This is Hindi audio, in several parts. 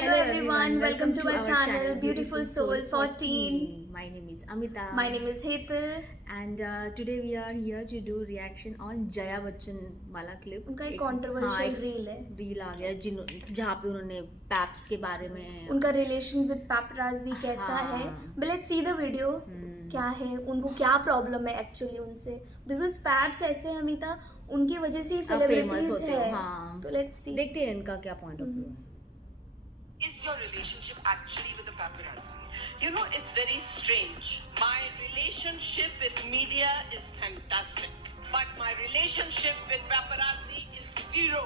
Hello everyone, welcome to our channel Beautiful Soul 14. My name is Amita. My name is Hetal. And today we are here to do reaction on Jaya Bachchan वाला clip. उनका एक controversial reel है. रील आ गया जहाँ पे उन्होंने पैप्स के बारे में उनका रिलेशन विद paparazzi कैसा है. But let's see the video. क्या है, उनको क्या प्रॉब्लम है एक्चुअली उनसे, बिकॉज पैप्स ऐसे अमिता उनकी वजह से सेलिब्रिटीज है. तो लेट्स सी, देखते हैं इनका क्या पॉइंट ऑफ व्यू है. Is your relationship actually with the paparazzi? You know, it's very strange. My relationship with media is fantastic, but my relationship with paparazzi is zero.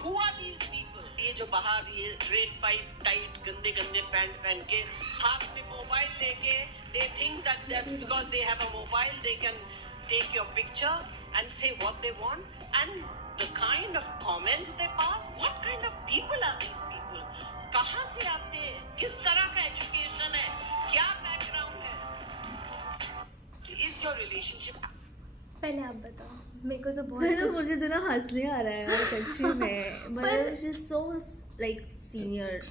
Who are these people? ये जो बाहर ये रेड पाइप टाइट गंदे गंदे पैंट पहन के हाथ में मोबाइल लेके, they think that that's because they have a mobile they can take your picture and say what they want, and the kind of comments they pass. What kind of people are these people? कहाँ से आते हैं, किस तरह का एजुकेशन है, क्या बैकग्राउंड है? Is your relationship? पहले आप बताओ. मेरे को तो बहुत मुझे तो ना हंसने आ रहा है यार सच्ची में. मतलब she is so like senior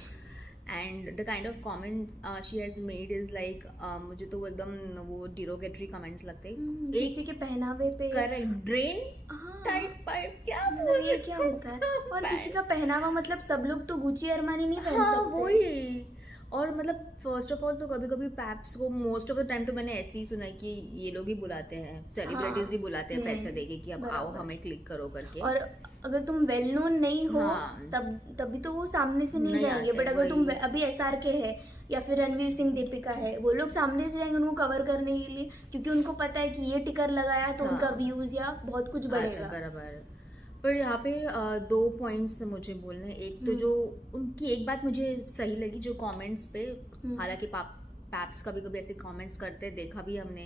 and the kind of comment she has made is like मुझे तो वो एकदम वो डिरोगेटरी कमेंट्स लगते हैं. किसी के पहनावे पे करेक्ट ड्रेन टाइट पाइप क्या मतलब ये क्या होता है. और किसी का पहनावा मतलब सब लोग तो गुची अरमानी नहीं पहन सकते. वही. और मतलब फर्स्ट ऑफ ऑल तो कभी कभी पैप्स को मोस्ट ऑफ द टाइम तो मैंने ऐसे ही सुना है कि ये लोग ही बुलाते हैं, सेलिब्रिटीज ही बुलाते हैं पैसे देके कि अब आओ हमें क्लिक करो करके. और अगर तुम वेल नोन नहीं हो तभी तो वो सामने से नहीं जाएंगे. बट अगर तुम अभी SR के है या फिर रणवीर सिंह दीपिका है, वो लोग सामने से जाएंगे उनको कवर करने के लिए, क्योंकि उनको पता है कि ये टिकर लगाया तो उनका व्यूज या बहुत कुछ बढ़ेगा. बराबर. पर यहाँ पे दो पॉइंट्स मुझे बोलने हैं. एक तो जो उनकी एक बात मुझे सही लगी जो कमेंट्स पे, हालांकि पैप्स कभी कभी ऐसे कमेंट्स करते देखा भी हमने.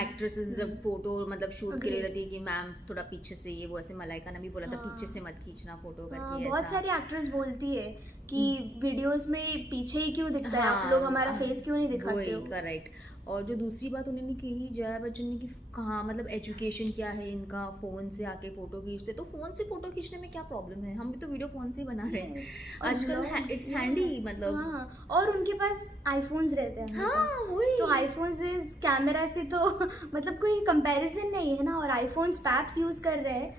एक्ट्रेसेस जब फोटो मतलब शूट के लिए रहती है कि मैम थोड़ा पीछे से ये वो, ऐसे मलाइका ने भी बोला था पीछे से मत खींचना फोटो करके. बहुत सारी एक्ट्रेस बोलती है कि वीडियोस में पीछे ही क्यों दिखता है, आप लोग हमारा फेस क्यों नहीं दिखाते हो. करेक्ट. और जो दूसरी बात उन्होंने कही जया बच्चन ने कि कहाँ मतलब एजुकेशन क्या है इनका, फ़ोन से आके फ़ोटो खींचते. तो फ़ोन से फ़ोटो खींचने में क्या प्रॉब्लम है, हम भी तो वीडियो फ़ोन से ही बना रहे हैं आजकल. इट्स हैंडी मतलब. और उनके पास आईफोन्स रहते हैं. वही. तो आईफोन्स इज कैमरा से तो मतलब कोई कंपैरिजन नहीं है ना. और आईफोन्स पैप्स यूज कर रहे हैं,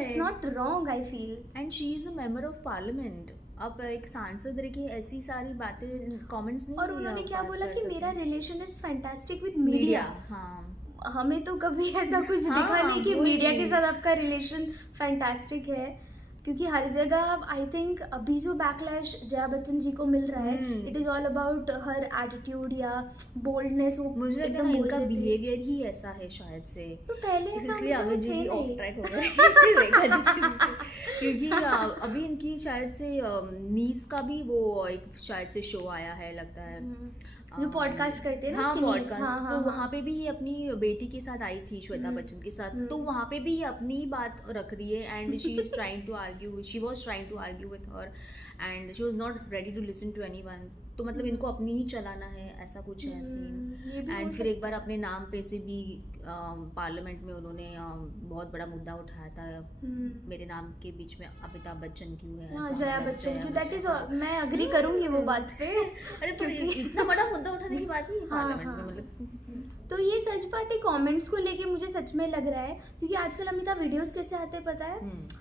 it's not wrong I feel. And she is a member of parliament. अब एक सांसद रह के ऐसी सारी बातें कमेंट्स नहीं. और उन्होंने क्या बोला कि मेरा relation is fantastic with media. हमें तो कभी ऐसा कुछ दिखा नहीं कि मीडिया के साथ आपका रिलेशन फैंटास्टिक है, क्योंकि हर जगह आई थिंक अभी जो बैकलैश जया बच्चन जी को मिल रहा है, it is all about her attitude या बोल्डनेस. वो मुझे लगता है इनका बिहेवियर ही ऐसा है शायद से. तो पहले इसलिए अमित जी ऑफ ट्रैक हो गए क्योंकि अभी इनकी शायद से नीस का भी वो एक शायद से शो आया है लगता है, जो पॉडकास्ट करते हैं ना. पॉडकास्ट. तो वहाँ पे भी ये अपनी बेटी के साथ आई थी, श्वेता बच्चन के साथ. तो वहाँ पे भी ये अपनी बात रख रही है and she is trying to argue, she was trying to argue with her and she was not ready to listen to anyone. तो मतलब इनको अपनी ही चलाना है, ऐसा कुछ है सीन. एंड फिर एक बार अपने नाम पे से भी पार्लियामेंट में उन्होंने बहुत बड़ा मुद्दा उठाया था, मेरे नाम के बीच में अमिताभ बच्चन क्यों है. जया बच्चन की, दैट इज मैं अग्री करूंगी वो बात पे. अरे पर इतना बड़ा मुद्दा उठाने की बात नहीं है पार्लियामेंट में मतलब. तो ये सच बात है. कमेंट्स को लेके मुझे सच में लग रहा है, क्योंकि आजकल अमिताभ वीडियोस कैसे आते हैं पता है,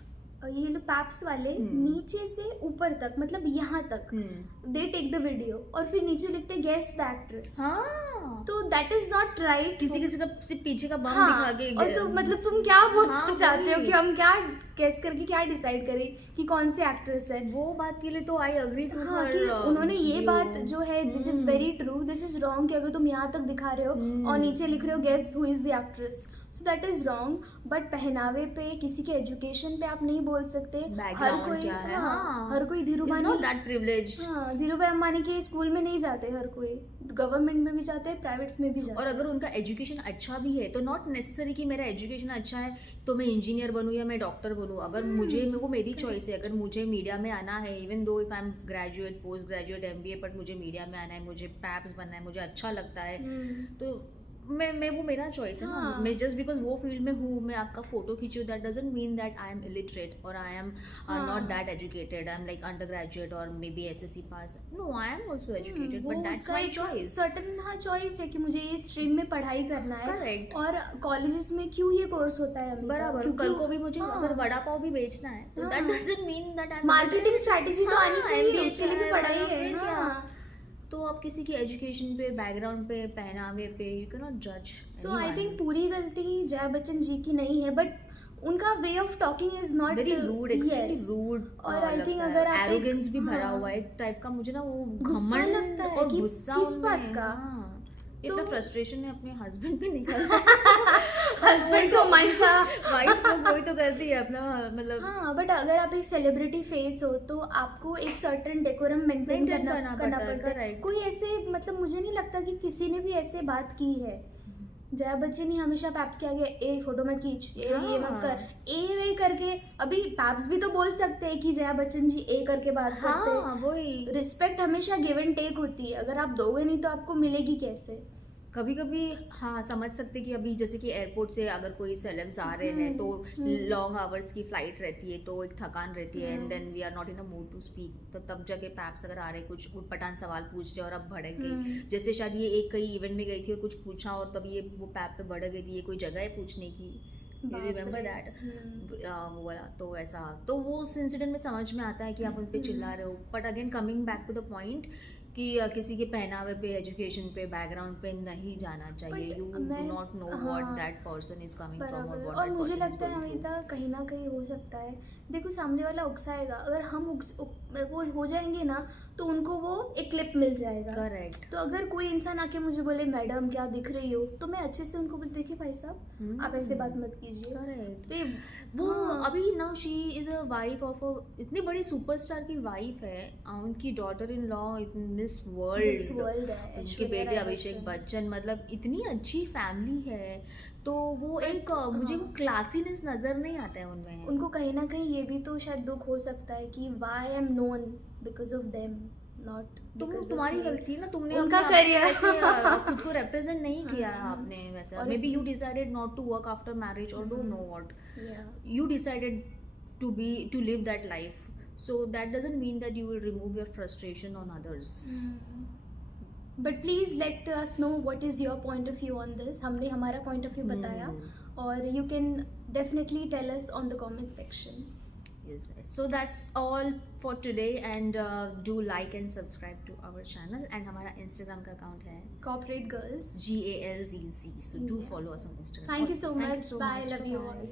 ये लोग पैप्स वाले नीचे से ऊपर तक मतलब यहाँ तक दे टेक द वीडियो और फिर नीचे लिखते हैं गेस द एक्ट्रेस. तो दैट इज नॉट राइट. किसी का सिर्फ पीछे का बम दिखा के. और तो मतलब तुम क्या बोलना चाहते हो कि हम क्या गेस करके क्या डिसाइड करें कि कौन सी एक्ट्रेस है. वो बात के लिए तो आई अग्री टू कि उन्होंने ये बात जो है which is very true, this is wrong कि अगर तुम यहाँ तक दिखा रहे हो और नीचे लिख रहे हो guess who is the actress. So that is wrong. But पहनावे पे, किसी के एजुकेशन पे आप नहीं बोल सकते. हर कोई हर कोई धीरूभाई अंबानी के स्कूल में नहीं जाते, हर कोई गवर्नमेंट में भी जाते हैं, प्राइवेट्स में भी जाते हैं. और अगर उनका एजुकेशन अच्छा भी है तो नॉट नेसेसरी कि मेरा एजुकेशन अच्छा है तो मैं इंजीनियर बनूँ या मैं डॉक्टर बनूँ. अगर मुझे वो मेरी चॉइस है. अगर मुझे मीडिया में आना है, even though if I am graduate, post graduate, MBA, but मुझे मीडिया में आना है, मुझे पैप्स बनना है, मुझे अच्छा लगता है, तो मैं वो मेरा चॉइस है ना, हाँ। मैं जस्ट बिकॉज वो फील्ड में हूँ, मैं आपका फोटो खींचूँ, that doesn't mean that I am illiterate और I am not that educated, I am like undergraduate और maybe SSC pass, no I am also educated, but that's my choice. Certain हाँ चॉइस है कि मुझे ये स्ट्रीम में पढ़ाई करना है। करेक्ट। और कॉलेजेस में क्यों ये कोर्स होता है अमिता? बराबर, क्योंकि- कल को भी मुझे हाँ। अगर वड़ा पाव भी बेचना है तो दैट हाँ। Doesn't mean that I M marketing strategy तो आनी चाहिए, MBA उसके लिए भी है, पढ़ाई फिर है। क्या? हाँ। तो आप किसी की एजुकेशन पे, बैकग्राउंड पे, पहनावे पे यू कैन नॉट जज। सो आई थिंक पूरी गलती जया बच्चन जी की नहीं है, बट उनका way of talking is not very rude, extremely rude, और I think अगर आप एक- एरोगेंस भी भरा हाँ। हुआ है एक टाइप का, मुझे ना वो गुस्सा घमंड लगता है और कि गुस्सा किस उनमें, बात का? हाँ। ये तो- तो फ्रस्ट्रेशन है अपने हस्बैंड पे निकाला। हस्बैंड को मंचा। वाइफ को कोई तो करती है अपना, मतलब हाँ, बट अगर आप एक सेलिब्रिटी फेस हो तो आपको एक सर्टेन डेकोरम मेंटेन Maintain करना करना पड़ता है, पड़ता है। correct। कोई ऐसे मतलब मुझे नहीं लगता कि किसी ने भी ऐसे बात की है। जया बच्चन ही हमेशा पैप्स के आगे ए फोटो मत खींच, ये मत कर, ए करके। अभी पैप्स भी तो बोल सकते हैं कि जया बच्चन जी ए करके बात करते हैं। हाँ वही। रिस्पेक्ट हमेशा गिव एंड टेक होती है, अगर आप दोगे नहीं तो आपको मिलेगी कैसे? कभी कभी हाँ समझ सकते कि अभी जैसे कि एयरपोर्ट से अगर कोई सेलेब्स आ रहे हैं तो लॉन्ग आवर्स की फ्लाइट रहती है, तो एक थकान रहती है, and then we are not in a mood to speak, तो तब जाके पैप्स अगर आ रहे कुछ उटपटांग सवाल पूछ रहे और अब भड़क गई, जैसे शायद ये एक कई इवेंट में गई थी और कुछ पूछा और तब ये वो पैप पे भड़क गई थी, ये कोई जगह है पूछने की, यू रिमेम्बर दैट? वो वाला, तो ऐसा, तो वो उस इंसिडेंट में समझ में आता है कि आप उन पे चिल्ला रहे हो, but again coming back to the point कि किसी के पहनावे पे, एजुकेशन पे, बैकग्राउंड पे नहीं जाना चाहिए। You do not know what that person is coming from और व्हाट और मुझे लगता है अमिता कहीं ना कहीं हो सकता है, देखो सामने वाला उकसाएगा, अगर हम वो हो जाएंगे ना तो उनको वो एक क्लिप मिल जाएगा। करेक्ट। तो अगर कोई इंसान आके मुझे बोले मैडम क्या दिख रही हो, तो मैं अच्छे से उनको बोल, देखिए भाई साहब आप ऐसे बात मत कीजिए। करेक्ट। तो वो हाँ। अभी now she is a wife of a इतनी बड़ी सुपरस्टार की वाइफ है, उनकी daughter in law miss world है, उनके ऐश्वर्या बेटे राय अभिषेक बच्चन, मतलब इतनी अच्छी फैमिली है, तो वो एक मुझे वो क्लासीनेस नजर नहीं आता है उनमें। उनको कहीं ना कहीं ये भी तो शायद दुख हो सकता है कि why I am known because of them, not तुम्हारी गलती है ना, तुमने उनका अपने आप को career। ऐसे, खुद को रिप्रेजेंट नहीं किया हाँ। आपने वैसा, और- maybe you decided not to work after marriage और don't know what, you decided to live that life, so that doesn't mean that you will remove your frustration on others. But please let us know what is your point of view on this. हमने हमारा पॉइंट ऑफ व्यू बताया और you can definitely tell us on the comment section. Yes, yes. So that's all for today, and do like and subscribe to our channel, and हमारा Instagram का account है Corporate Girls। GALZZ, so do Yeah. follow us on Instagram. Thank you so Thank much. Bye. Love you all.